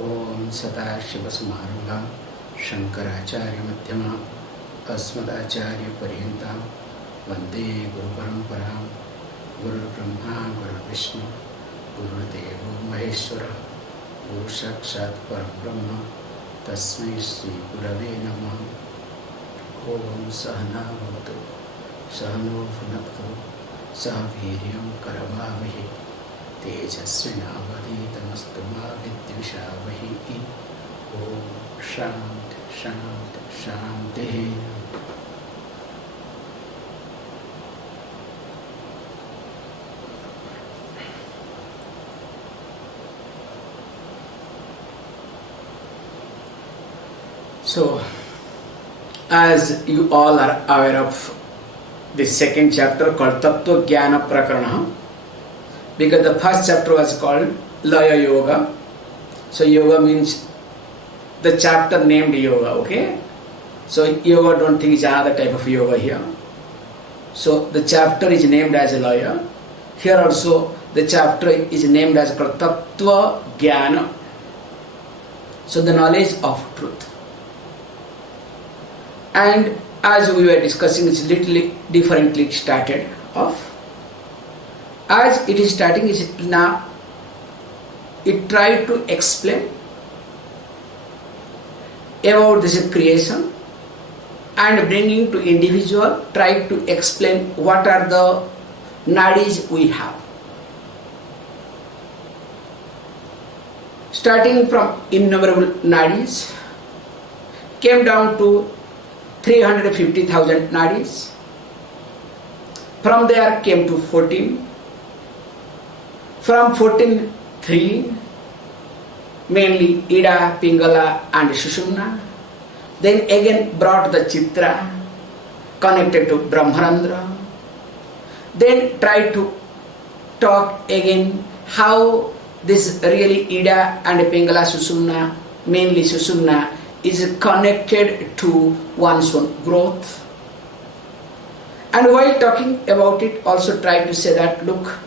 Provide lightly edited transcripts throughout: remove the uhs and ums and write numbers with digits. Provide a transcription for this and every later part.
ओम सदाशिवसमारंभा शंकराचार्यमध्यमा अस्मदाचार्यपर्यन्तां वन्दे गुरुपरम्परां। गुरुर्ब्रह्मा गुरुर्विष्णु गुरुर्देवो महेश्वरः गुरुसाक्षात् परब्रह्म तस्मै श्रीगुरवे नमः। ओम सहना भवतु सहनो भुनक्तु सह वीर्यं करवावहै तेजस्विनावधीतमस्तु मा विद्विषावहै। ओम शांति शांति शांति। So, as you all are aware of the second chapter called Tattva Jnana Prakarana, because the first chapter was called Laya Yoga. So yoga means the chapter named yoga, okay? So yoga, don't think it's another type of yoga here. So the chapter is named as Laya. Here also the chapter is named as Tattva Jnana. So the knowledge of truth. And as we were discussing, it's little differently started off. As it is starting is now, it tried to explain about this creation and bringing to individual, tried to explain what are the nadis we have. Starting from innumerable nadis, came down to 350,000 nadis. From there came to 14. From 14, 3, mainly Ida, Pingala and Sushumna. Then again brought the Chitra, connected to Brahmarandra. Then tried to talk again how this really Ida and Pingala Sushumna, mainly Sushumna, is connected to one's own growth. And while talking about it, also tried to say that, look,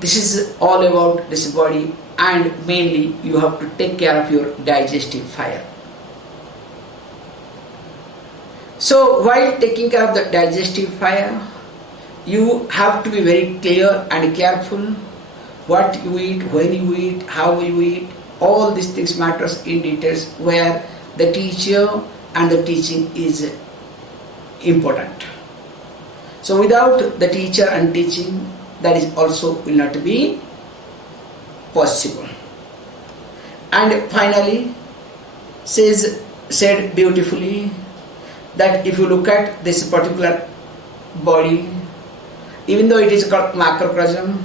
this is all about this body, and mainly you have to take care of your digestive fire. So while taking care of the digestive fire, you have to be very clear and careful what you eat, when you eat, how you eat. All these things matters in details, where the teacher and the teaching is important. So without the teacher and teaching, that is also will not be possible. And finally said beautifully that if you look at this particular body, even though it is called macrocosm,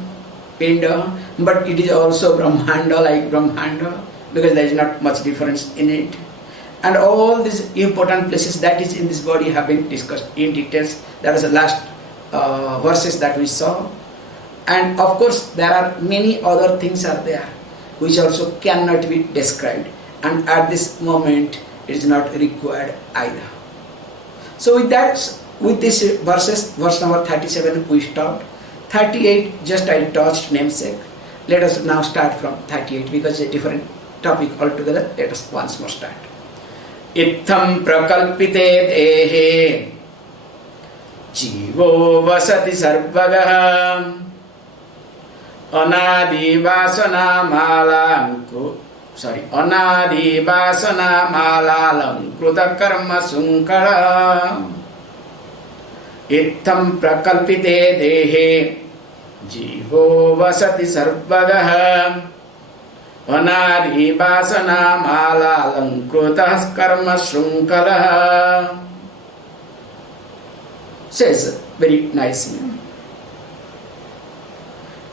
pinda, but it is also Brahmanda, like Brahmanda, because there is not much difference in it. And all these important places that is in this body have been discussed in details. That was the last verses that we saw. And of course there are many other things are there which also cannot be described, and at this moment it is not required either. So with that, with this verses, verse number 37 we stopped. 38 just I touched namesake. Let us now start from 38 because it's a different topic altogether. Let us once more start. Itham prakalpite dehe jivo vasati sarvagaha anadi vasana malalam kruta karma sunkara. Itham prakalpite dehe jivo vasati sarvagaha anadi vasana malalam kruta karma sunkara. Says very nicely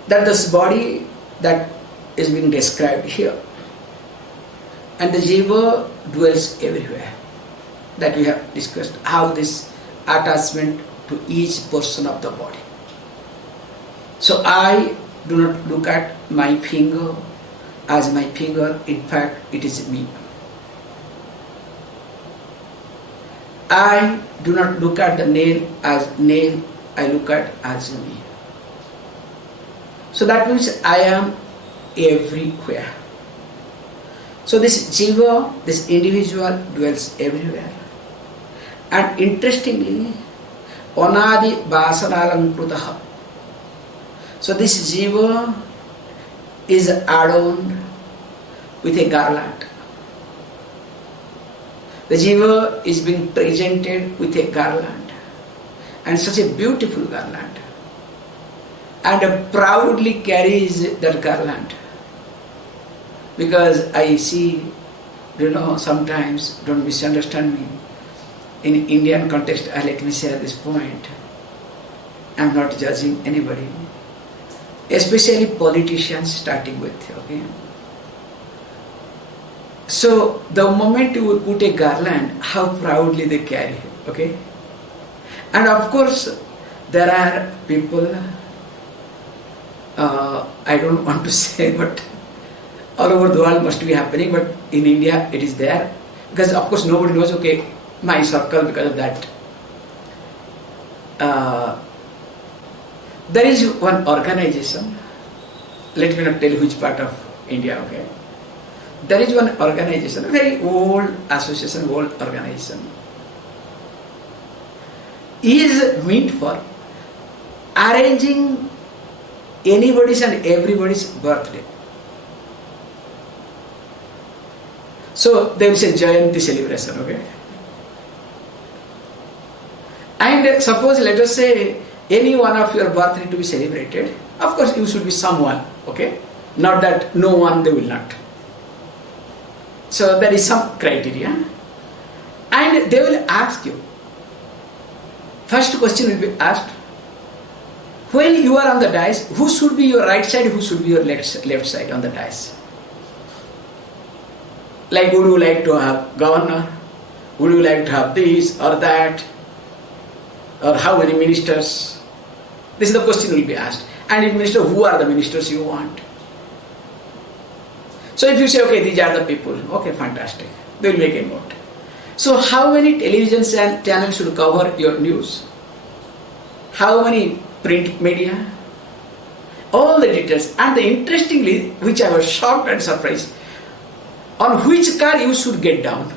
that this body that is being described here, and the jiva dwells everywhere, that we have discussed how this attachment to each portion of the body. So I do not look at my finger as my finger, in fact it is me. I do not look at the nail as nail, I look at as me. So that means I am everywhere. So this Jiva, this individual dwells everywhere. And interestingly, Anadi Vasanalamkrutaha. So this Jiva is adorned with a garland. The Jiva is being presented with a garland, and such a beautiful garland, and proudly carries that garland. Because I see, sometimes, don't misunderstand me, in Indian context, let me say at this point, I am not judging anybody, especially politicians starting with, okay? So the moment you would put a garland, how proudly they carry it, okay? And of course, there are people, I don't want to say, but all over the world must be happening, but in India it is there. Because of course nobody knows, okay, my circle because of that. There is one organization, let me not tell you which part of India, okay? There is one organization, a very old association, old organization, is meant for arranging anybody's and everybody's birthday. So they will say Jayanti celebration, okay? And suppose, let us say, any one of your birthday to be celebrated, of course you should be someone, okay? Not that no one, they will not. So there is some criteria, and they will ask you. First question will be asked, when you are on the dais, who should be your right side, who should be your left side on the dais? Like, would you like to have governor? Would you like to have this or that? Or how many ministers? This is the question will be asked. And if minister, who are the ministers you want? So if you say, okay, these are the people, okay, fantastic. They will make a note. So how many television channels should cover your news? How many print media? All the details. And interestingly, which I was shocked and surprised, on which car you should get down.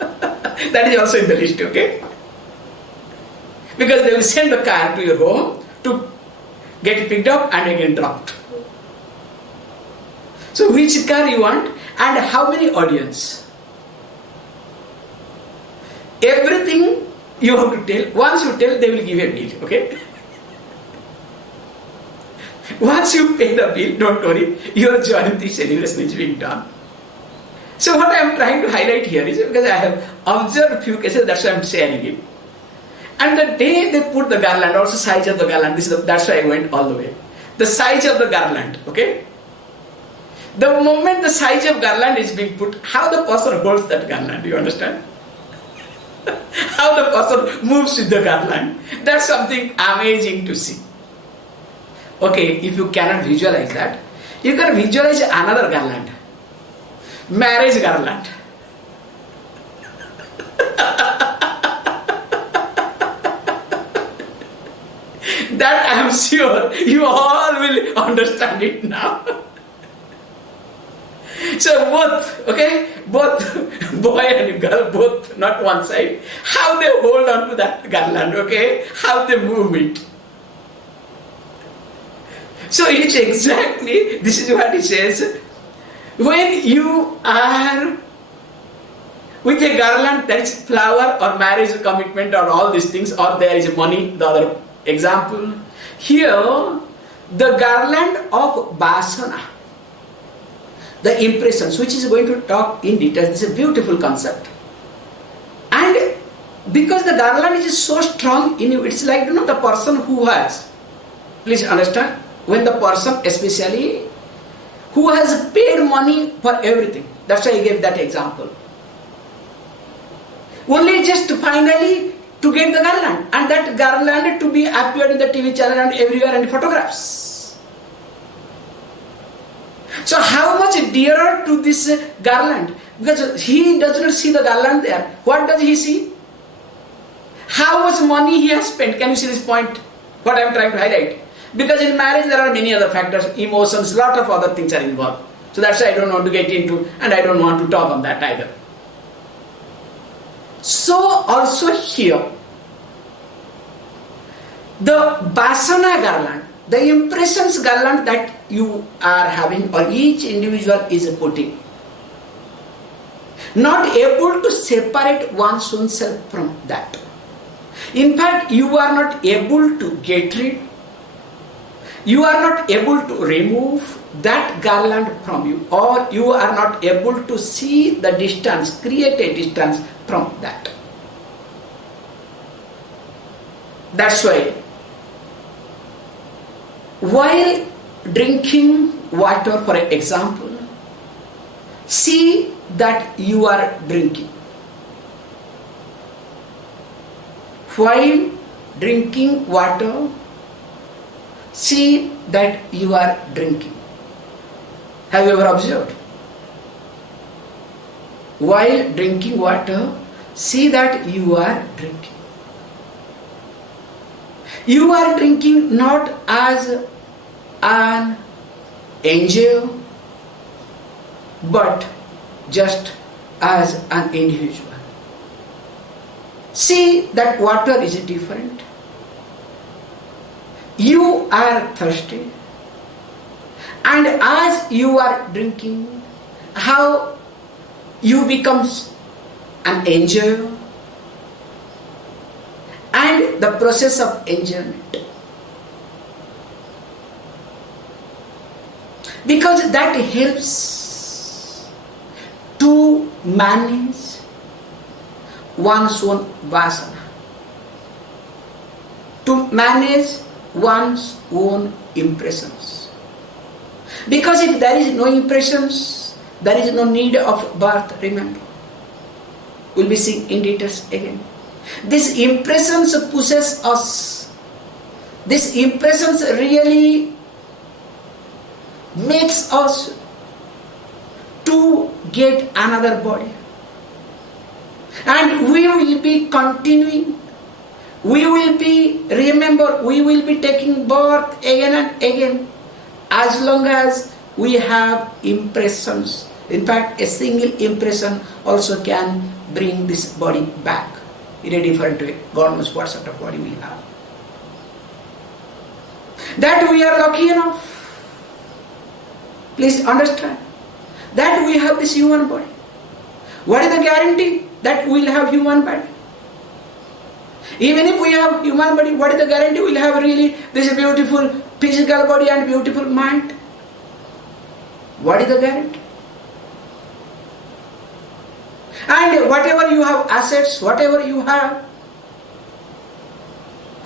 That is also in the list, okay? Because they will send the car to your home to get picked up and again dropped. So which car you want and how many audience? Everything you have to tell. Once you tell, they will give a bill, okay? Once you pay the bill, don't worry, your Jayanti celebration is being done. So what I am trying to highlight here is, because I have observed few cases, that's why I am sharing it. And the day they put the garland, also size of the garland, that's why I went all the way. The size of the garland, okay? The moment the size of garland is being put, how the person holds that garland, do you understand? How the person moves with the garland. That's something amazing to see. Okay, if you cannot visualize that, you can visualize another garland. Marriage garland. That I am sure you all will understand it now. So both, okay, both boy and girl, both, not one side, how they hold on to that garland, okay, how they move it. So it's exactly, this is what it says, when you are with a garland, that is flower or marriage commitment or all these things, or there is money, the other example. Here, the garland of Vasana, the impressions, which is going to talk in detail, this is a beautiful concept. And because the garland is so strong in you, it's like, the person who has, please understand, when the person especially who has paid money for everything, that's why I gave that example. Only just finally to get the garland, and that garland to be appeared in the TV channel and everywhere and photographs. So how much dearer to this garland? Because he does not see the garland there. What does he see? How much money he has spent. Can you see this point? What I am trying to highlight? Because in marriage there are many other factors, emotions, lot of other things are involved. So that's why I don't want to get into, and I don't want to talk on that either. So also here, the Vasana garland, the impressions garland that you are having or each individual is putting, not able to separate one's own self from that. In fact, you are not able to get rid, you are not able to remove that garland from you, or you are not able to see the distance, create a distance from that. That's why, while drinking water, for example, see that you are drinking. While drinking water, see that you are drinking. Have you ever observed? While drinking water, see that you are drinking. You are drinking not as an angel, but just as an individual. See that water is different. You are thirsty, and as you are drinking, how you become an angel, and the process of enjoyment. Because that helps to manage one's own vasana, to manage one's own impressions. Because if there is no impressions, there is no need of birth, remember. We'll be seeing in details again. These impressions pushes us. These impressions really makes us to get another body. And we will be continuing. We will be, remember, we will be taking birth again and again as long as we have impressions. In fact, a single impression also can bring this body back in a different way. God knows what sort of body we have. That we are lucky enough. Please understand that we have this human body. What is the guarantee that we will have human body? Even if we have human body, what is the guarantee we will have really this beautiful physical body and beautiful mind? What is the guarantee? And whatever you have assets, whatever you have,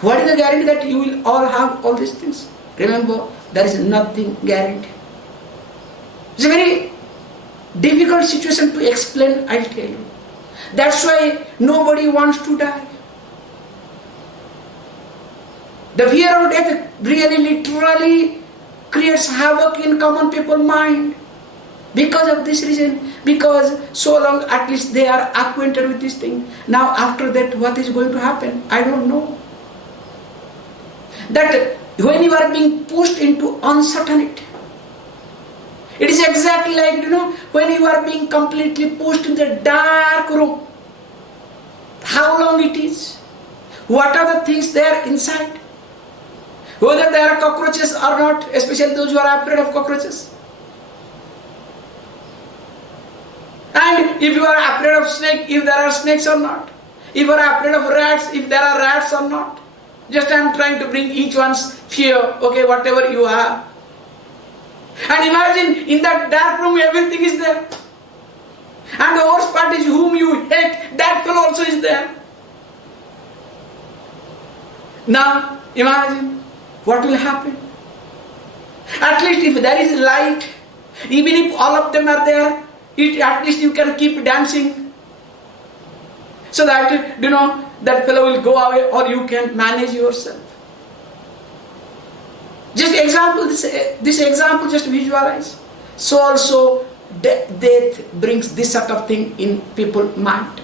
what is the guarantee that you will all have all these things? Remember, there is nothing guaranteed. It's a very difficult situation to explain, I'll tell you. That's why nobody wants to die. The fear of death really literally creates havoc in common people's mind. Because of this reason, because so long at least they are acquainted with this thing. Now after that, what is going to happen? I don't know. That when you are being pushed into uncertainty, it is exactly like, when you are being completely pushed in the dark room. How long it is? What are the things there inside? Whether there are cockroaches or not, especially those who are afraid of cockroaches. And if you are afraid of snakes, if there are snakes or not. If you are afraid of rats, if there are rats or not. Just I am trying to bring each one's fear, okay, whatever you have. And imagine in that dark room everything is there. And the worst part is whom you hate, that fellow also is there. Now imagine what will happen. At least if there is light, even if all of them are there, at least you can keep dancing. So that, that fellow will go away, or you can manage yourself. Just example, this example, just visualize. So also death brings this sort of thing in people's mind.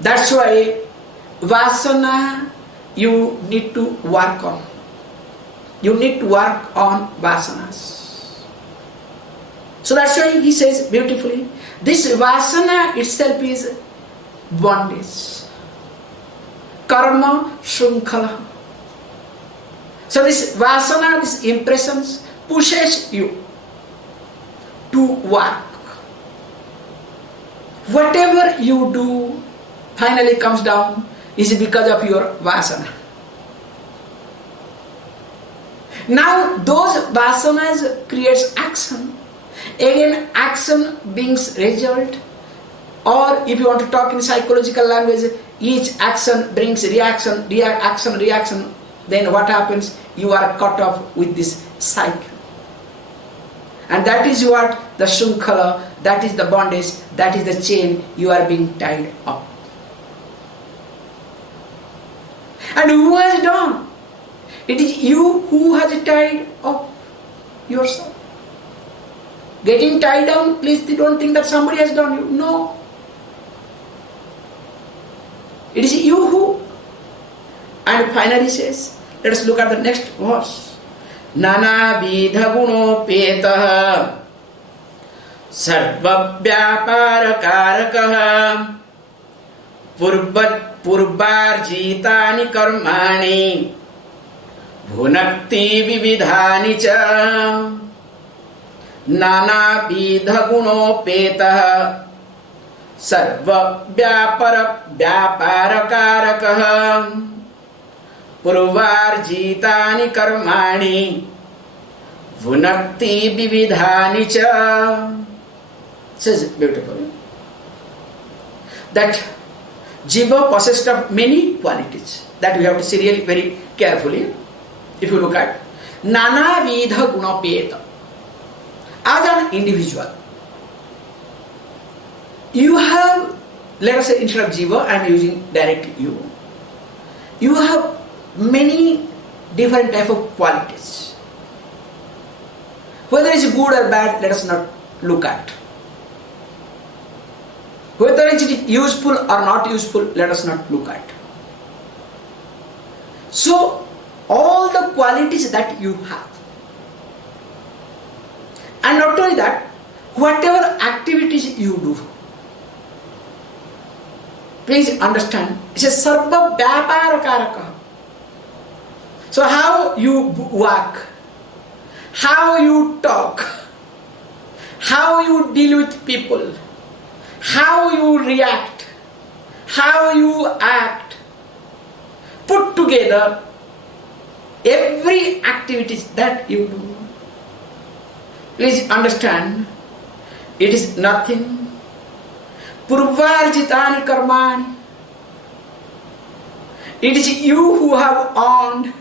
That's why vasana you need to work on. You need to work on vasanas. So that's why he says beautifully, this vasana itself is bondage. Karma shrunkala. So this vasana, these impressions, pushes you to work. Whatever you do finally comes down is because of your vasana. Now those vasanas creates action. Again, action brings result. Or if you want to talk in psychological language, each action brings reaction, reaction. Then what happens? You are caught up with this cycle. And that is what the shrunkala, that is the bondage, that is the chain you are being tied up. And who has done? It is you who has tied up yourself. Getting tied down, please don't think that somebody has done you. No. It is you who. And finally says, let us look at the next verse. Nana vidha gunopetah sarva vyapara karakah purvarjitani karmani bhunakti vividhani cha. Nana vidha gunopetah sarva vyapara karakah purvarjitani karmani bhunakti vividhani cha. Says beautiful that Jiva possessed of many qualities that we have to see really very carefully. If you look at Nana Vidha Gunapeta, as an individual, you have, let us say instead of Jiva, I am using directly you. You have many different type of qualities. Whether it's good or bad, let us not look at. Whether it is useful or not useful, let us not look at. So, all the qualities that you have. And not only that, whatever activities you do, please understand, it is sarva vyapara karaka. So how you work, how you talk, how you deal with people, how you react, how you act, put together every activity that you do. Please understand, it is nothing. Purvarjitani karmani. It is you who have earned.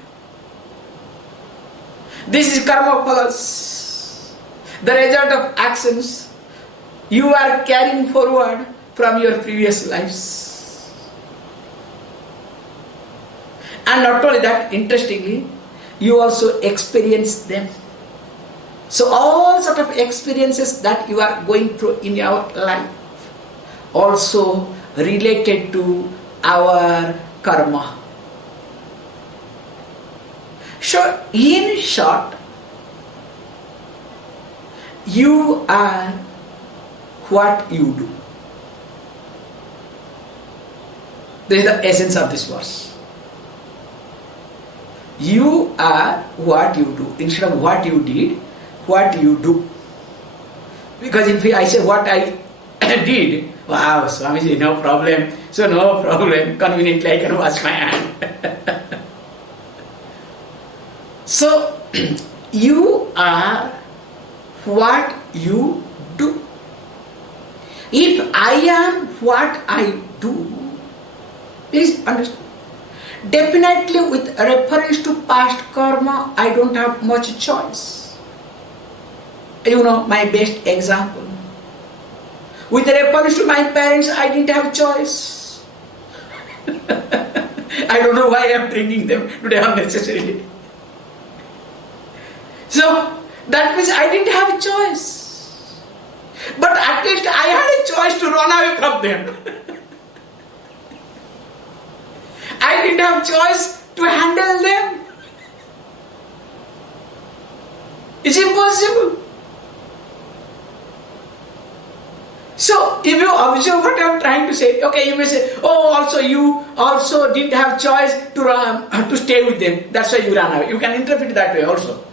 This is karma phalas, the result of actions you are carrying forward from your previous lives. And not only that, interestingly, you also experience them. So all sort of experiences that you are going through in your life also related to our karma. So in short, you are what you do. This is the essence of this verse. You are what you do. Instead of what you did, what you do. Because if I say what I did, wow, Swamiji, no problem. So no problem. Conveniently I can wash my hand. So you are what you do. If I am what I do, please understand. Definitely with reference to past karma, I don't have much choice. You know, my best example. With reference to my parents, I didn't have choice. I don't know why I am bringing them today unnecessarily. So, that means I didn't have a choice. But at least I had a choice to run away from them. I didn't have choice to handle them. It's impossible. So, if you observe what I am trying to say, okay, you may say, oh, also you also didn't have choice to stay with them. That's why you ran away. You can interpret it that way also.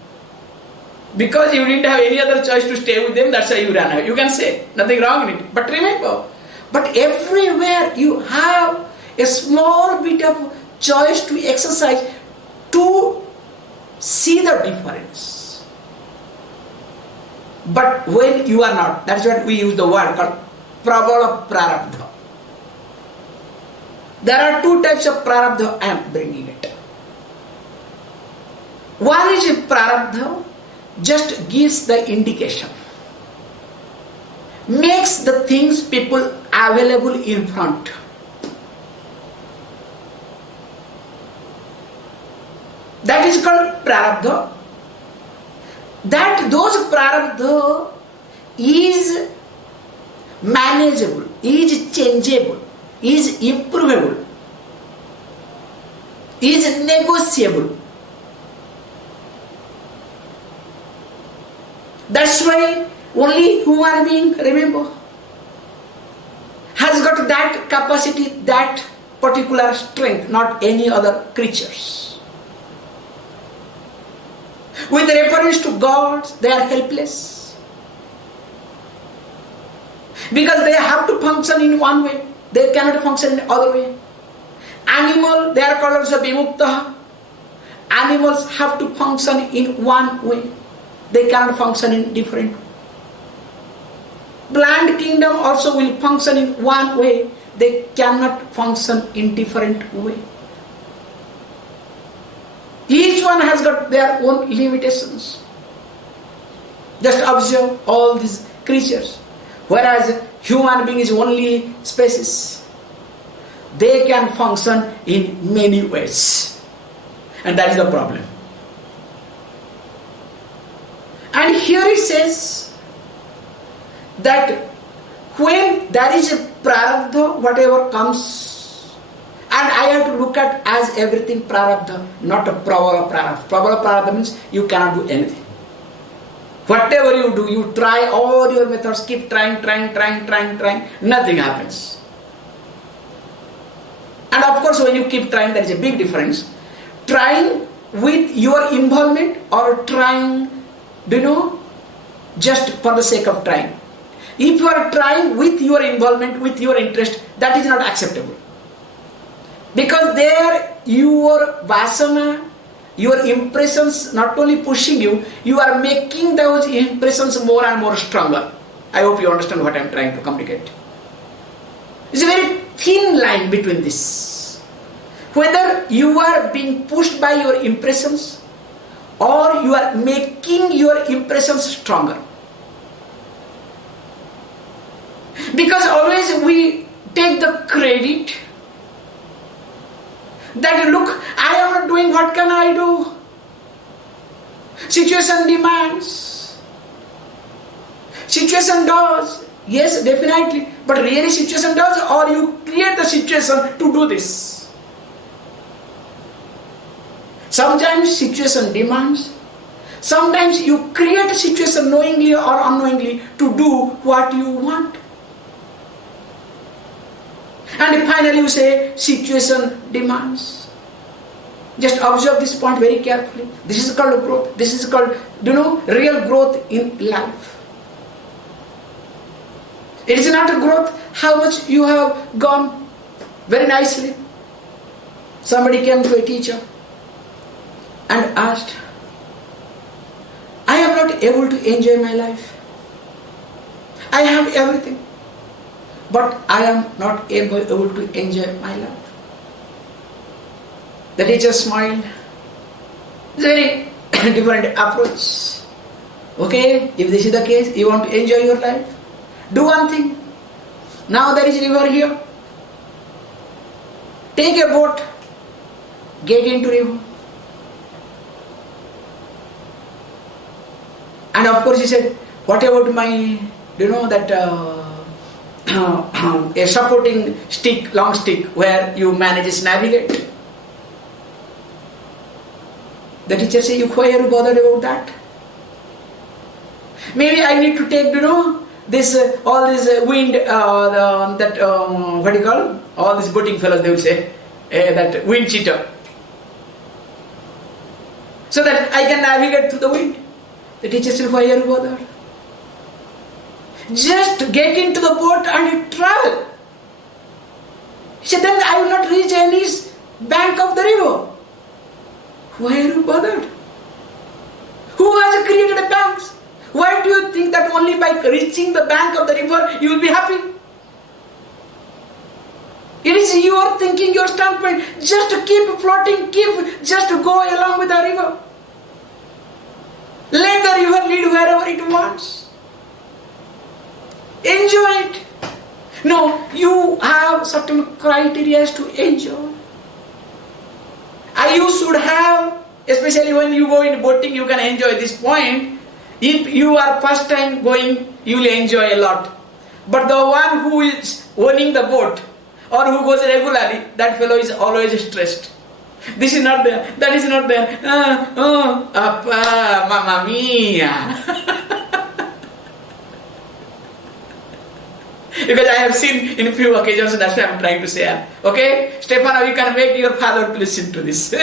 Because you didn't have any other choice to stay with them, that's why you ran away. You can say, nothing wrong in it. But remember, but everywhere you have a small bit of choice to exercise to see the difference. But when you are not, that's what we use the word called prabala prarabdha. There are two types of prarabdha I am bringing it. One is a prarabdha, just gives the indication, makes the things people available in front. That is called prarabdha. That those prarabdha is manageable, is changeable, is improvable, is negotiable. That's why only human being, remember, has got that capacity, that particular strength, not any other creatures. With reference to gods, they are helpless. Because they have to function in one way. They cannot function in other way. Animal, they are called also vimukta. Animals have to function in one way. They cannot function in different way. Plant kingdom also will function in one way. They cannot function in different way. Each one has got their own limitations. Just observe all these creatures. Whereas human being is only species. They can function in many ways. And that is the problem. And here it says that when there is a prarabdha, whatever comes, and I have to look at as everything prarabdha, not a prabala prarabdha. Prabala prarabdha means you cannot do anything. Whatever you do, you try all your methods, keep trying, nothing happens. And of course, when you keep trying, there is a big difference. Trying with your involvement or trying, just for the sake of trying. If you are trying with your involvement, with your interest, that is not acceptable. Because there your vasana, your impressions not only pushing you, you are making those impressions more and more stronger. I hope you understand what I am trying to communicate. It's a very thin line between this. Whether you are being pushed by your impressions or you are making your impressions stronger. Because always we take the credit that look, I am not doing, what can I do? Situation demands. Situation does. Yes, definitely. But really situation does, or you create the situation to do this. Sometimes situation demands. Sometimes you create a situation knowingly or unknowingly to do what you want. And finally you say situation demands. Just observe this point very carefully. This is called growth. This is called, real growth in life. It is not a growth how much you have gone very nicely. Somebody came to a teacher and asked, I am not able to enjoy my life. I have everything, but I am not able to enjoy my life. The teacher smiled. It's a very different approach. Okay, if this is the case, you want to enjoy your life, do one thing. Now there is a river here. Take a boat, get into river. And of course he said, what about my, a supporting stick, long stick, where you manage to navigate? The teacher said, why are you bothered about that? Maybe I need to take, this all this wind, what do you call? All these boating fellows, they will say, that wind cheater. So that I can navigate through the wind. The teacher said, why are you bothered? Just get into the boat and travel. He said, then I will not reach any bank of the river. Why are you bothered? Who has created a bank? Why do you think that only by reaching the bank of the river you will be happy? It is your thinking, your standpoint. Just keep floating, just go along with the river. Let the river lead wherever it wants. Enjoy it. No, you have certain criteria to enjoy. You should have, especially when you go in boating, you can enjoy this point. If you are first time going, you will enjoy a lot. But the one who is owning the boat or who goes regularly, that fellow is always stressed. This is not there, that is not there. Mamma mia. Because I have seen in few occasions, that's why I am trying to say. Okay, Stefano, you can make your father to listen to this.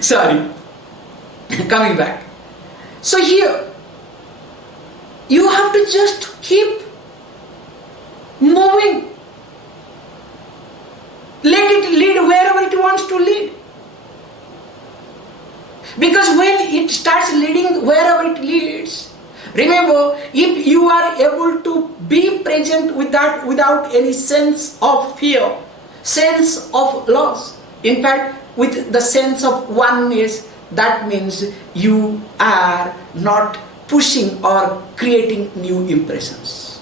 Sorry. Coming back. So here, you have to just keep moving. Let it lead wherever it wants to lead. Because when it starts leading wherever it leads, remember, if you are able to be present with that without any sense of fear, sense of loss, in fact, with the sense of oneness, that means you are not pushing or creating new impressions.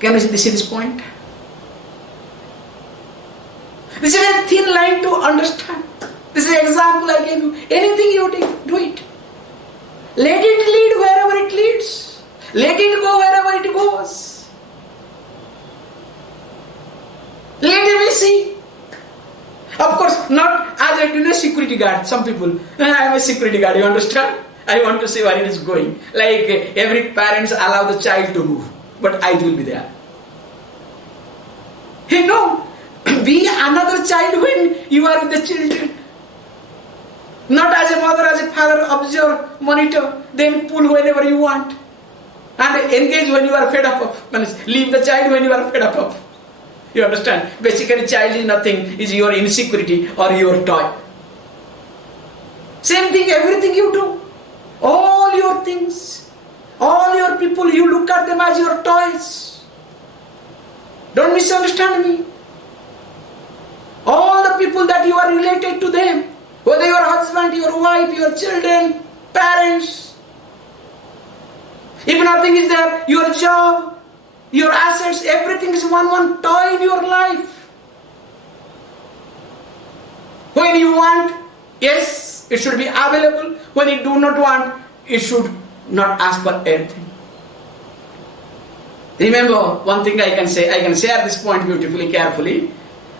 Can you see this point? This is a thin line to understand. This is an example I gave you. Anything you do it. Let it lead wherever it leads. Let it go wherever it goes. Let me see. Of course, not as a security guard. Some people, I am a security guard, you understand? I want to see where it is going. Like every parents allow the child to move, but I will be there. You know, be another child when you are with the children. Not as a mother, as a father, observe, monitor, then pull whenever you want. And engage when you are fed up of. Leave the child when you are fed up of. You understand? Basically, child is nothing, is your insecurity or your toy. Same thing, everything you do. All your things, all your people, you look at them as your toys. Don't misunderstand me. All the people that you are related to them, whether your husband, your wife, your children, parents. If nothing is there, your job, your assets, everything is one toy in your life. When you want, yes, it should be available. When you do not want, it should not ask for anything. Remember, one thing I can say, I can say at this point beautifully, carefully.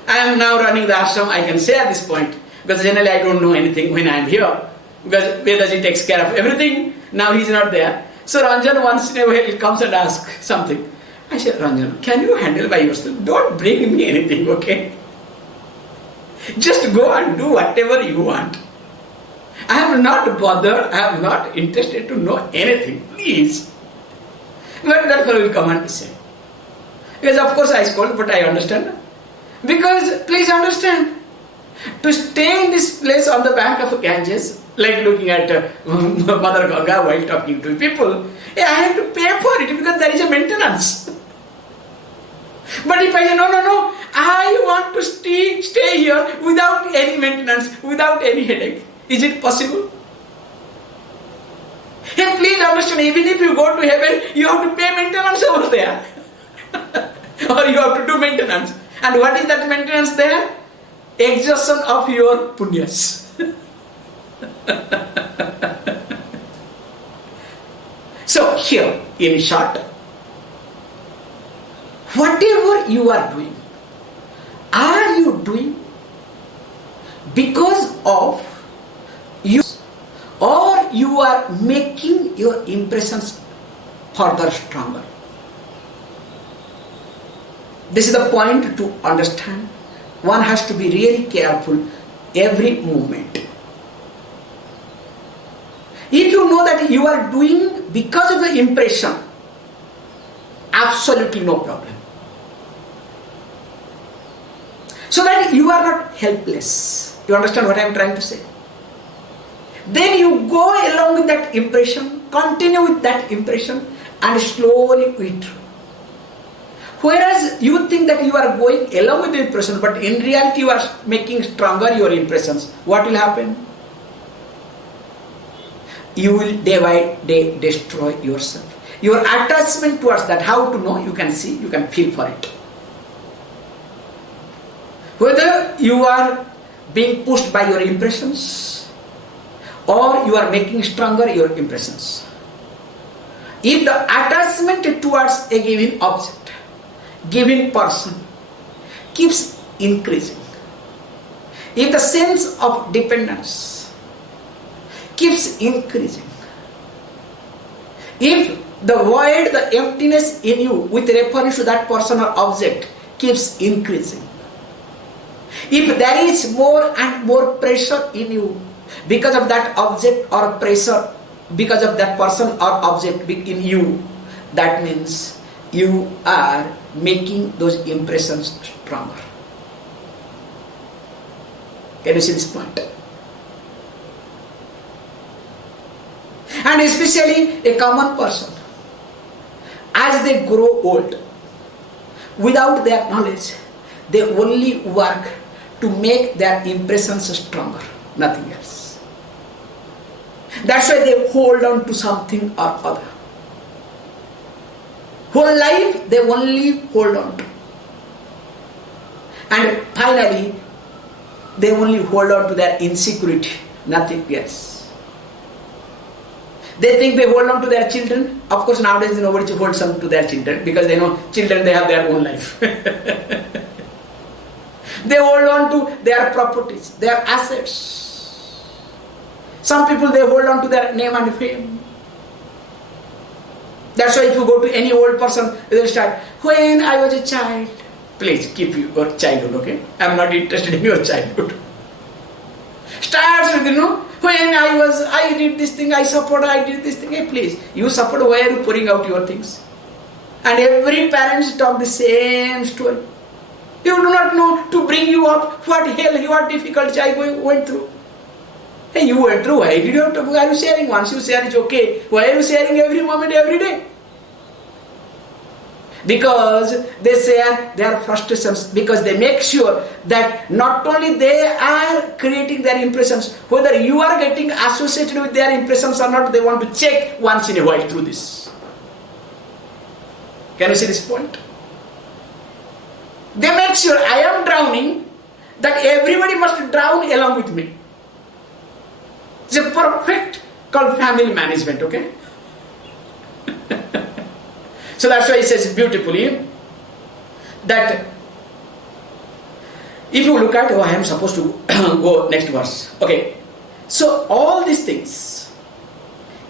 I am now running the ashram, I can say at this point, because generally I don't know anything when I am here. Because Vedaji takes care of everything, now he is not there. So Ranjan once in a while comes and asks something. I said, Ranjan, can you handle by yourself? Don't bring me anything, okay? Just go and do whatever you want. I am not bothered, I am not interested to know anything, please. But that fellow will come and say. Because of course I scold, but I understand. Because, please understand, to stay in this place on the bank of Ganges, like looking at Mother Ganga while talking to people, I have to pay for it because there is a maintenance. But if I say, no, I want to stay here without any maintenance, without any headache, is it possible? And please understand, even if you go to heaven, you have to pay maintenance over there. Or you have to do maintenance. And what is that maintenance there? Exhaustion of your punyas. So here, in short, whatever you are doing because of you, or you are making your impressions further stronger. This is the point to understand. One has to be really careful every moment. If you know that you are doing because of the impression, absolutely no problem. So that you are not helpless. You understand what I am trying to say? Then you go along with that impression, continue with that impression, and slowly withdraw. Whereas you think that you are going along with the impression, but in reality you are making stronger your impressions. What will happen? You will day by day destroy yourself. Your attachment towards that, how to know? You can see, you can feel for it. Whether you are being pushed by your impressions or you are making stronger your impressions. If the attachment towards a given object, given person keeps increasing, if the sense of dependence keeps increasing, if the void, the emptiness in you with reference to that person or object keeps increasing, if there is more and more pressure in you because of that object or pressure because of that person or object in you, that means you are making those impressions stronger. Can you see this point? And especially a common person, as they grow old, without their knowledge, they only work to make their impressions stronger, nothing else. That's why they hold on to something or other. Whole life they only hold on to. And finally, they only hold on to their insecurity, nothing else. They think they hold on to their children. Of course, nowadays nobody holds on to their children because they know children, they have their own life. They hold on to their properties, their assets. Some people, they hold on to their name and fame. That's why if you go to any old person, they'll start, when I was a child. Please keep your childhood, okay? I'm not interested in your childhood. Starts with, when I did this thing, I did this thing. Hey, please, you suffered, why are you pouring out your things? And every parent talk the same story. You do not know to bring you up what hell, what difficulty I went through. Hey, you went through, why did you have to, why are you sharing? Once you share, it's okay. Why are you sharing every moment, every day? Because they share their frustrations, because they make sure that not only they are creating their impressions, whether you are getting associated with their impressions or not, they want to check once in a while through this. Can you see this point? They make sure I am drowning, that everybody must drown along with me. It's a perfect called family management, okay? So that's why he says beautifully that if you look at, I am supposed to go next verse. Okay. So all these things,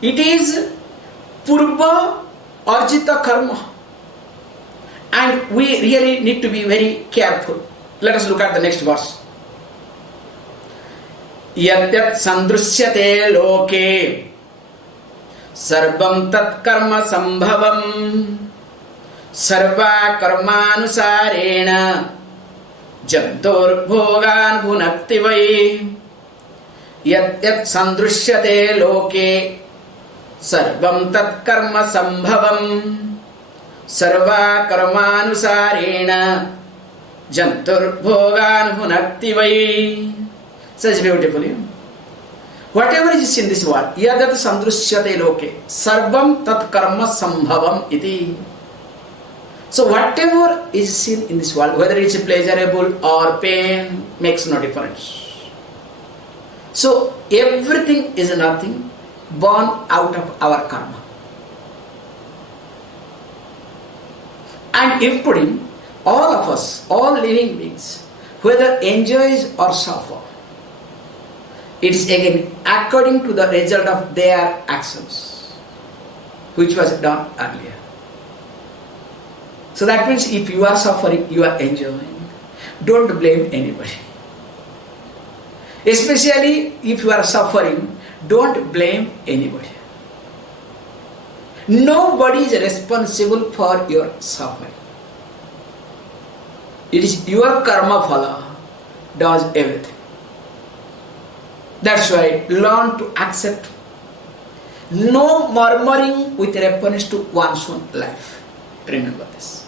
it is purva arjita karma. And we really need to be very careful. Let us look at the next verse. Yadyat sandrusyate loke sarvam tat karma sambhavam sarva karmanusarena jantor bhogan bhunakti vai. Yadyat sandrusyate loke sarvam tat karma sambhavam sarva karmanusarena jantur bhogan bhunakti vai. Such beautifully. Whatever is in this world, yadat sandrusyate loke sarvam tat karma sambhavam iti. So whatever is seen in this world, whether it's pleasurable or pain, makes no difference. So everything is nothing born out of our karma. And including all of us, all living beings, whether enjoys or suffer, It is again according to the result of their actions, which was done earlier. So that means if you are suffering, you are enjoying. Don't blame anybody. Especially if you are suffering, don't blame anybody. Nobody is responsible for your suffering. It is your karma phala does everything. That's why learn to accept. No murmuring with reference to one's own life. Remember this.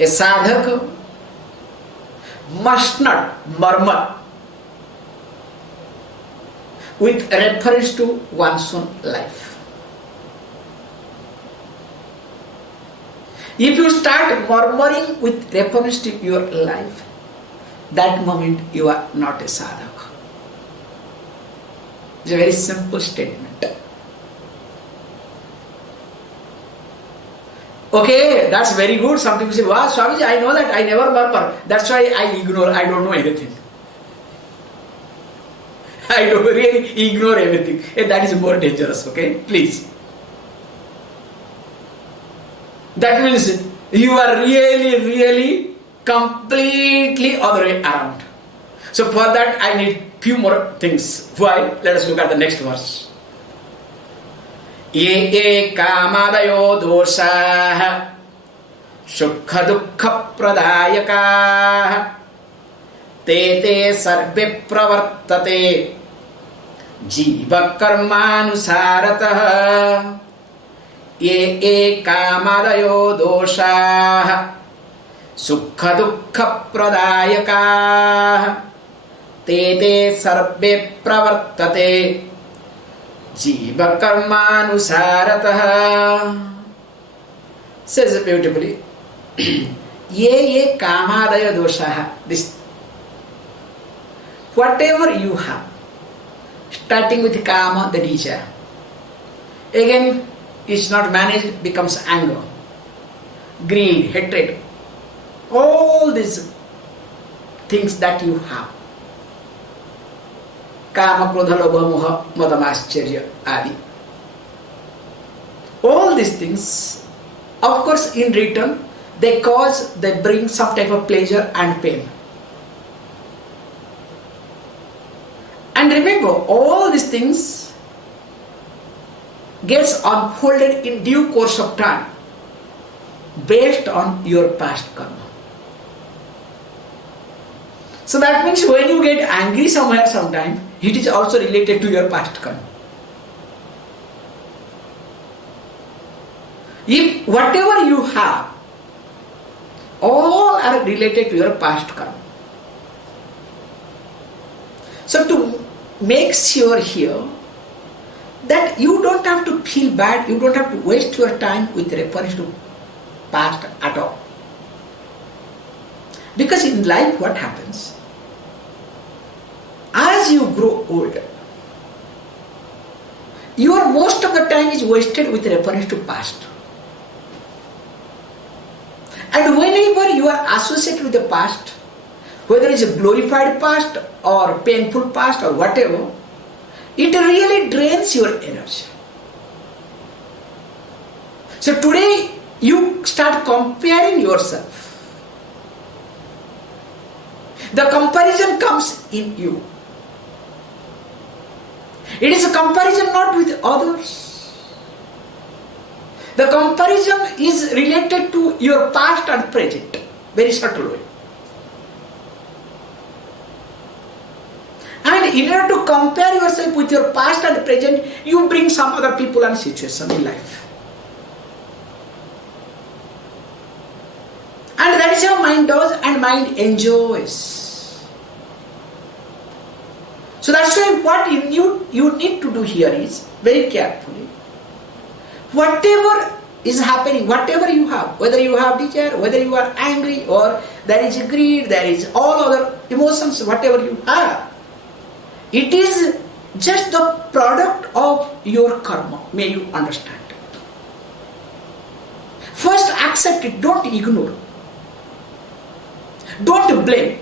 A sadhaka must not murmur with reference to one's own life. If you start murmuring with reference to your life, that moment you are not a sadhaka. It's a very simple statement. Okay, that's very good. Some people say, wow, Swamiji, I know that I never murmur. That's why I ignore, I don't know anything. I don't really ignore everything. And that is more dangerous, okay? Please. That means you are really completely other way around. So for that I need few more things. Why? Let us look at the next verse. Ye kamadayo dosha sukha dukkha pradayaka te sarve pravartate jiva karmanusarataha. Ye kamadayo dosha sukha dukkha pradayaka te sarve pravartate jiva karmanusarataha. Says beautifully. Ye kamadaya dosha. This whatever you have, starting with kama, the desire, again is not managed, becomes anger, greed, hatred, all these things that you have. Kama, krodha, lobha, moha, mada, mascharya, adi. All these things, of course, in return, they bring some type of pleasure and pain. And remember, all these things gets unfolded in due course of time based on your past karma. So that means when you get angry somewhere sometime, it is also related to your past karma. If whatever you have, all are related to your past karma. So to make sure here that you don't have to feel bad, you don't have to waste your time with reference to past at all. Because in life what happens? As you grow older, your most of the time is wasted with reference to past. And whenever you are associated with the past, whether it's a glorified past or painful past or whatever, it really drains your energy. So today you start comparing yourself. The comparison comes in you. It is a comparison not with others. The comparison is related to your past and present, very subtle way. And in order to compare yourself with your past and present, you bring some other people and situation in life. And that is how mind does, and mind enjoys. So that's why what you need to do here is, very carefully, whatever is happening, whatever you have, whether you have desire, whether you are angry, or there is greed, there is all other emotions, whatever you have, it is just the product of your karma. May you understand. First accept it, don't ignore. Don't blame.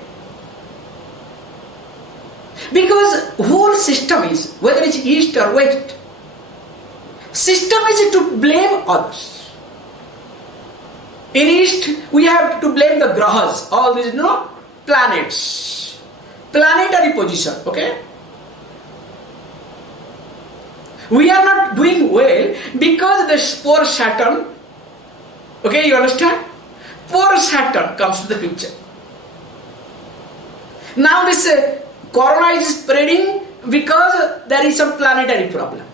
Because whole system is, whether it's east or west, system is to blame others. In east, we have to blame the grahas, all these planets, planetary position, okay? We are not doing well because the poor Saturn, okay, you understand? Poor Saturn comes to the picture. Now this corona is spreading because there is some planetary problem.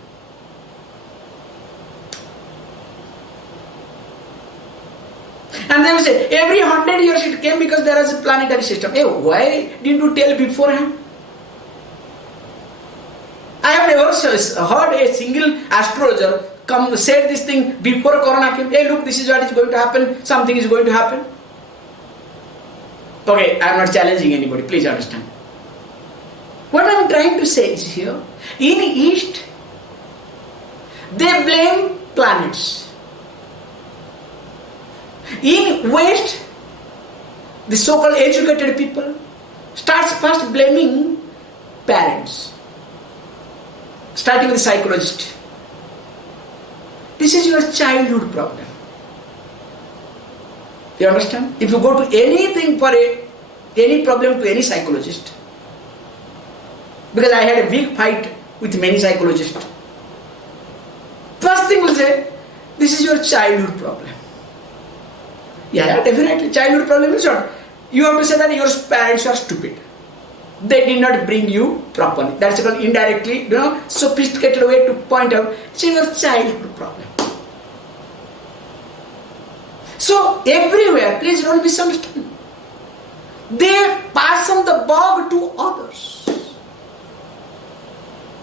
And they will say, every 100 years it came because there is a planetary system. Hey, why didn't you tell beforehand? I have never heard a single astrologer come said this thing before corona came. Hey, look, this is what is going to happen. Something is going to happen. Okay, I am not challenging anybody. Please understand. What I am trying to say is here, in East, they blame planets. In West, the so-called educated people starts first blaming parents, starting with the psychologist. This is your childhood problem. You understand? If you go to anything for any problem to any psychologist, because I had a big fight with many psychologists, first thing will say, this is your childhood problem. Yeah, definitely. Childhood problem is not. You have to say that your parents are stupid. They did not bring you properly. That's called indirectly, sophisticated way to point out it's your childhood problem. So everywhere, please don't misunderstand. They pass on the bug to others.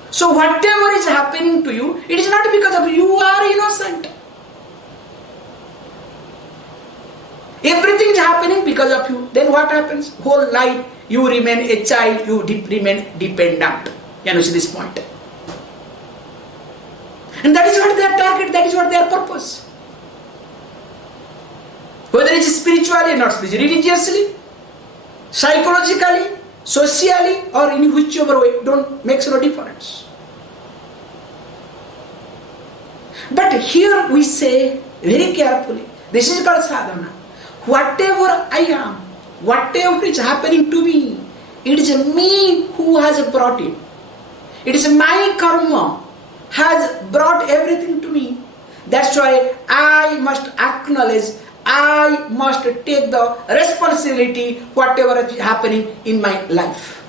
So whatever is happening to you, it is not because of you are innocent. Everything is happening because of you. Then what happens? Whole life you remain a child, you remain dependent. You see this point? And that is what their target, that is what their purpose. Whether it is spiritually or not spiritually, religiously, psychologically, socially, or in whichever way, makes no difference. But here we say very carefully, this is called sadhana. Whatever I am, whatever is happening to me, it is me who has brought it. It is my karma has brought everything to me. That's why I must acknowledge, I must take the responsibility whatever is happening in my life.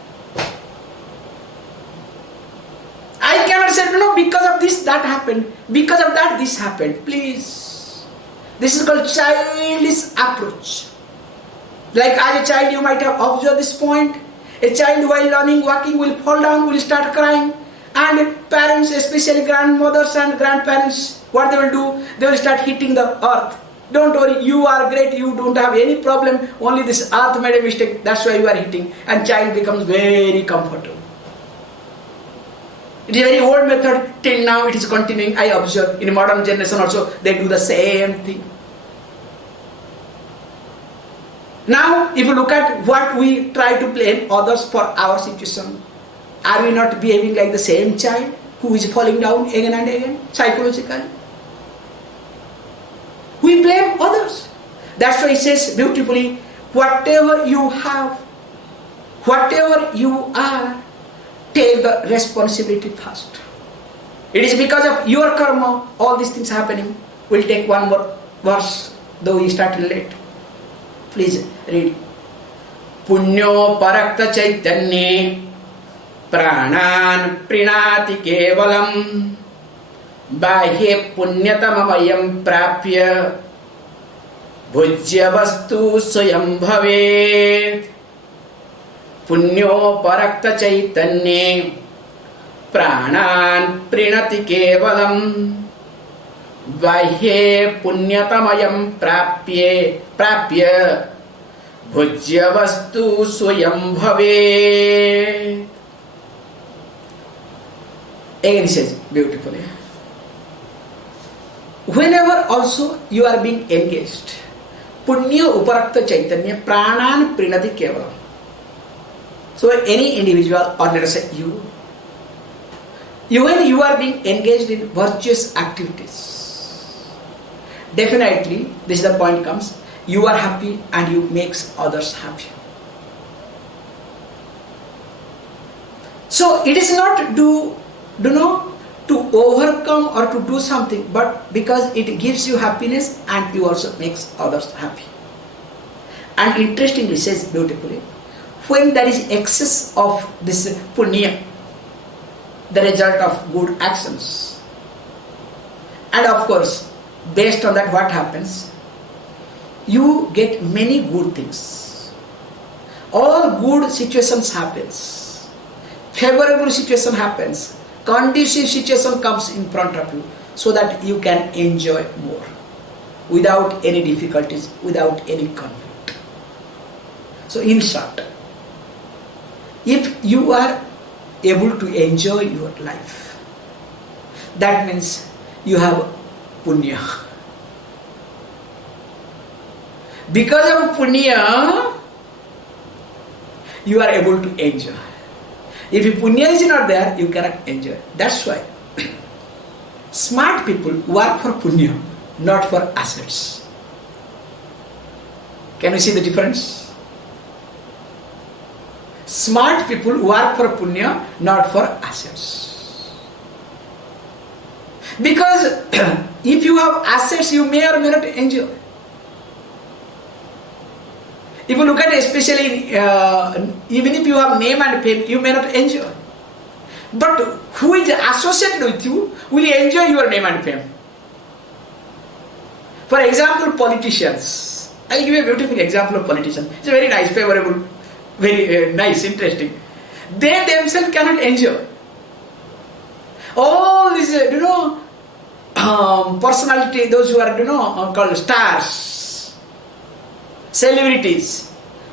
I cannot say, no, because of this that happened, because of that this happened. Please. This is called childish approach. Like as a child you might have observed this point. A child while learning walking will fall down, will start crying. And parents, especially grandmothers and grandparents, what they will do? They will start hitting the earth. Don't worry, you are great, you don't have any problem. Only this earth made a mistake, that's why you are hitting. And child becomes very comfortable. It is a very old method, till now it is continuing. I observe in modern generation also, they do the same thing. Now, if you look at what we try to blame others for our situation, are we not behaving like the same child who is falling down again and again, psychologically? We blame others. That's why he says beautifully, whatever you have, whatever you are, take the responsibility first. It is because of your karma, all these things happening. We'll take one more verse, though we started late. Please read. Punyo parakta chaitanye pranan prinati kevalam bahye punyatamamayam prapya bhujya vastu swayam bhavet. Punyo parakta chaitanye pranan prinati kevalam bahye punyatamayam prapya bhujya vastu swayam bhavet. Again he says beautifully, whenever also you are being engaged, punya uparakta chaitanya pranan prinati kevalam. So any individual, or let us say when you are being engaged in virtuous activities, definitely this is the point comes, you are happy and you makes others happy. So it is not to overcome or to do something, but because it gives you happiness and you also makes others happy. And interestingly says beautifully, when there is excess of this punya, the result of good actions, and of course based on that what happens, you get many good things. All good situations happens, favorable situation happens, conducive situation comes in front of you, so that you can enjoy more without any difficulties, without any conflict. So in short, if you are able to enjoy your life, that means you have punya. Because of punya, you are able to enjoy. If punya is not there, you cannot enjoy. That's why smart people work for punya, not for assets. Can you see the difference? Smart people work for punya, not for assets. Because if you have assets, you may or may not enjoy. If you look at especially, even if you have name and fame, you may not enjoy. But who is associated with you will enjoy your name and fame. For example, politicians. I will give a beautiful example of politicians. It's a very nice, favorable, very nice, interesting. They themselves cannot enjoy. All these, personality, those who are, called stars, celebrities,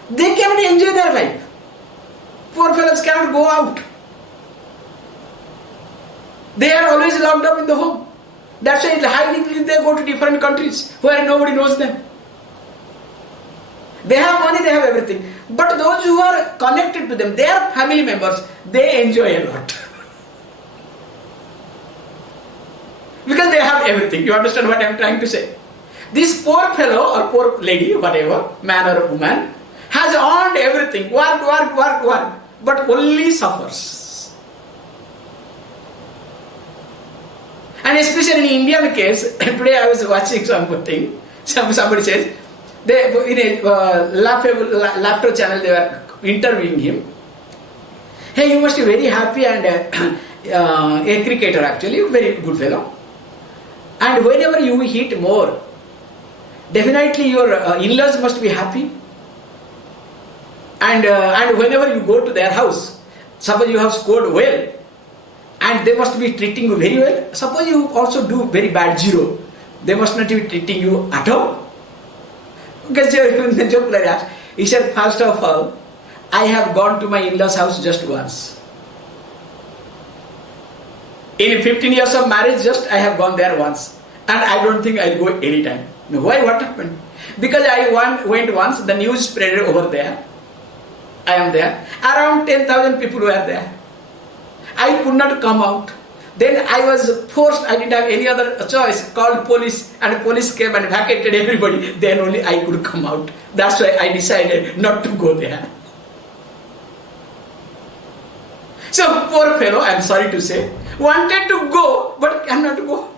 they cannot enjoy their life. Poor fellows cannot go out. They are always locked up in the home. That's why hiding, they go to different countries where nobody knows them. They have money, they have everything. But those who are connected to them, they are family members, they enjoy a lot. Because they have everything. You understand what I am trying to say? This poor fellow or poor lady, whatever, man or woman, has earned everything. Work, but only suffers. And especially in Indian case, today I was watching something, somebody says, they, in a laughter channel, they were interviewing him. Hey, you must be very happy and a cricketer actually, very good fellow. And whenever you hit more, definitely your in-laws must be happy. And whenever you go to their house, suppose you have scored well, and they must be treating you very well. Suppose you also do very bad 0, they must not be treating you at all. Because the joke like that, he said, first of all, I have gone to my in-laws house just once. In 15 years of marriage, just I have gone there once. And I don't think I'll go anytime. No, why? What happened? Because I went once, the news spread over there. I am there. Around 10,000 people were there. I could not come out. Then I was forced, I didn't have any other choice, called police, and police came and vacated everybody. Then only I could come out. That's why I decided not to go there. So poor fellow, I am sorry to say, wanted to go but cannot go.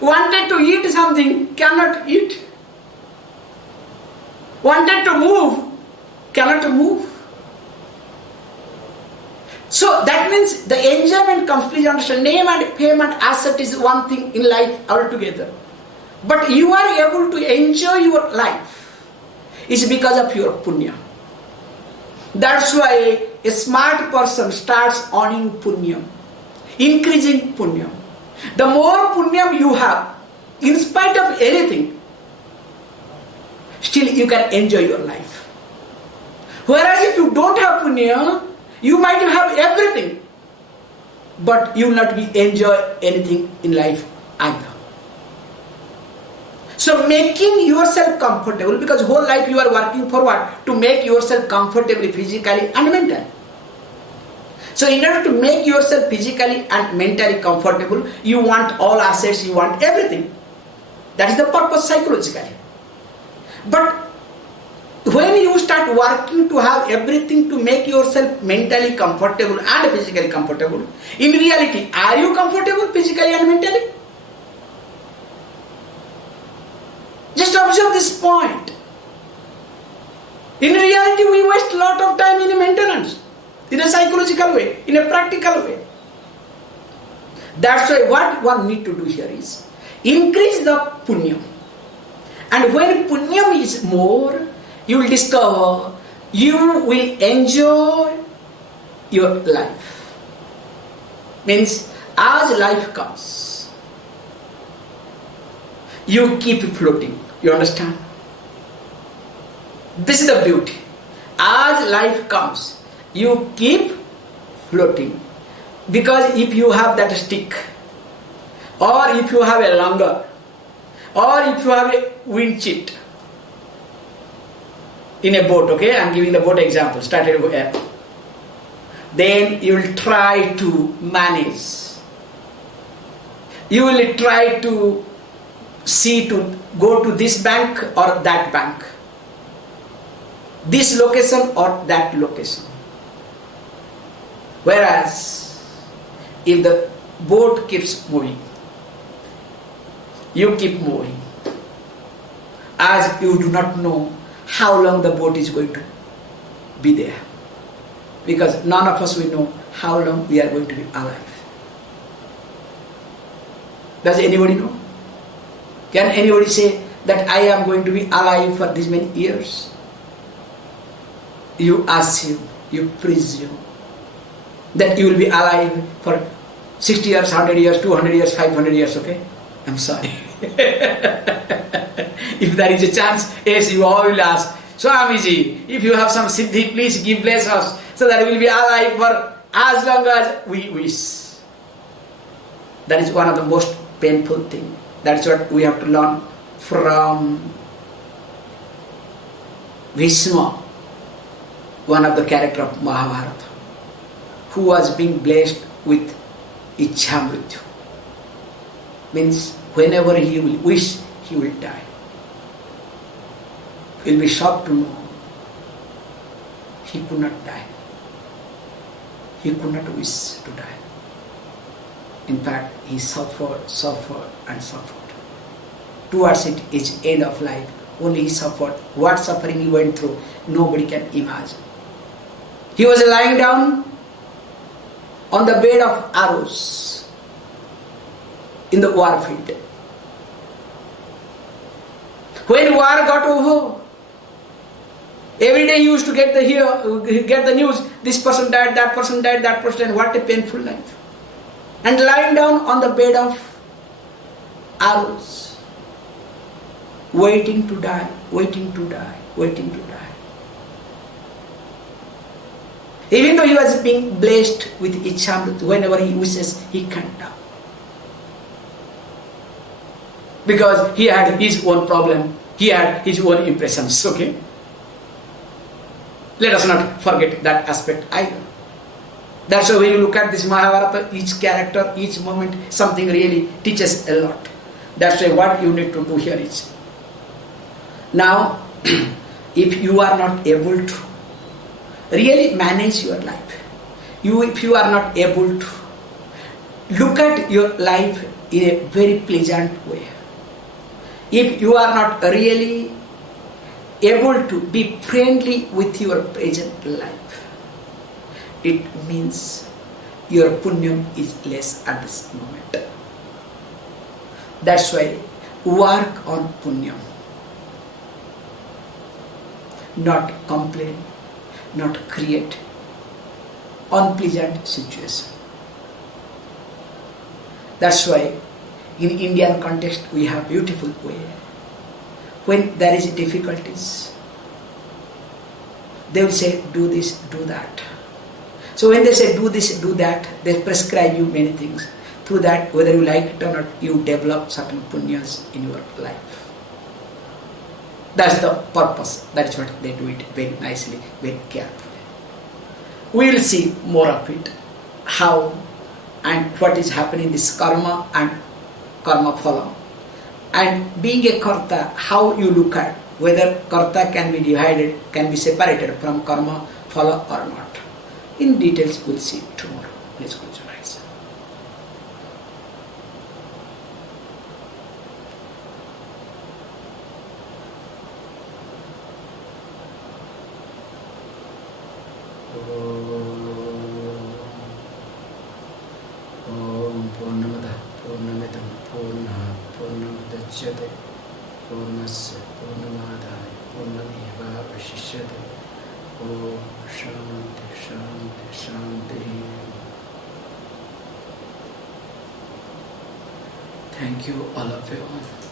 Wanted to eat something, cannot eat. Wanted to move, cannot move. So that means the enjoyment comes, please understand, name and fame and asset is one thing in life altogether. But you are able to enjoy your life is because of your punya. That's why a smart person starts earning punya, increasing punya. The more punya you have, in spite of anything, still you can enjoy your life. Whereas if you don't have punya, you might have everything, but you will not be enjoy anything in life either. So making yourself comfortable, because whole life you are working for what? To make yourself comfortable physically and mentally. So in order to make yourself physically and mentally comfortable, you want all assets, you want everything. That is the purpose psychologically. But when you start working to have everything to make yourself mentally comfortable and physically comfortable, in reality, are you comfortable physically and mentally? Just observe this point. In reality, we waste a lot of time in maintenance, in a psychological way, in a practical way. That's why what one need to do here is increase the punya. And when punya is more, you will discover you will enjoy your life. Means as life comes, you keep floating. You understand? This is the beauty. As life comes, you keep floating. Because if you have that stick, or if you have a longer, or if you have a wind sheet in a boat, okay, I am giving the boat example, started with air. Then you will try to manage. You will try to see to go to this bank or that bank, this location or that location. Whereas if the boat keeps moving, you keep moving, as you do not know how long the boat is going to be there, because none of us will know how long we are going to be alive. Does anybody know? Can anybody say that I am going to be alive for this many years? You assume, you presume that you will be alive for 60 years, 100 years, 200 years, 500 years, okay? I'm sorry. If there is a chance, yes, you all will ask, Swamiji, if you have some siddhi, please give bless us so that we will be alive for as long as we wish. That is one of the most painful things. That's what we have to learn from Bhishma, one of the character of Mahabharata, who was being blessed with Ichamrityu. Means whenever he will wish, he will die. He will be shocked to know he could not die. He could not wish to die. In fact, he suffered and suffered. Towards his end of life, only he suffered. What suffering he went through, nobody can imagine. He was lying down on the bed of arrows in the war field. When war got over, every day he used to get the news, this person died, that person died, that person died. What a painful life. And lying down on the bed of arrows, waiting to die, waiting to die, waiting to die. Even though he was being blessed with Ichamrit, whenever he wishes, he can die. Because he had his own problem, he had his own impressions, okay? Let us not forget that aspect either. That's why when you look at this Mahabharata, each character, each moment, something really teaches a lot. That's why what you need to do here is, now, if you are not able to really manage your life, if you are not able to look at your life in a very pleasant way, if you are not really able to be friendly with your present life, it means your punyam is less at this moment. That's why work on punyam. Not complain, not create unpleasant situation. That's why in Indian context we have beautiful way. When there is difficulties, they will say do this, do that. So when they say do this, do that, they prescribe you many things. Through that, whether you like it or not, you develop certain punyas in your life. That's the purpose. That's what they do it very nicely, very carefully. We will see more of it, how and what is happening, this karma and karma phala. And being a karta, how you look at whether karta can be divided, can be separated from karma phala or not. In details we'll see tomorrow. Please close your eyes. Om Purnamada Purnamidam Purna Purnamudachyate Purnasya Purnamadaya Purnameva Vashishyate. Om Shanti Shanti Shanti. Thank you all of you.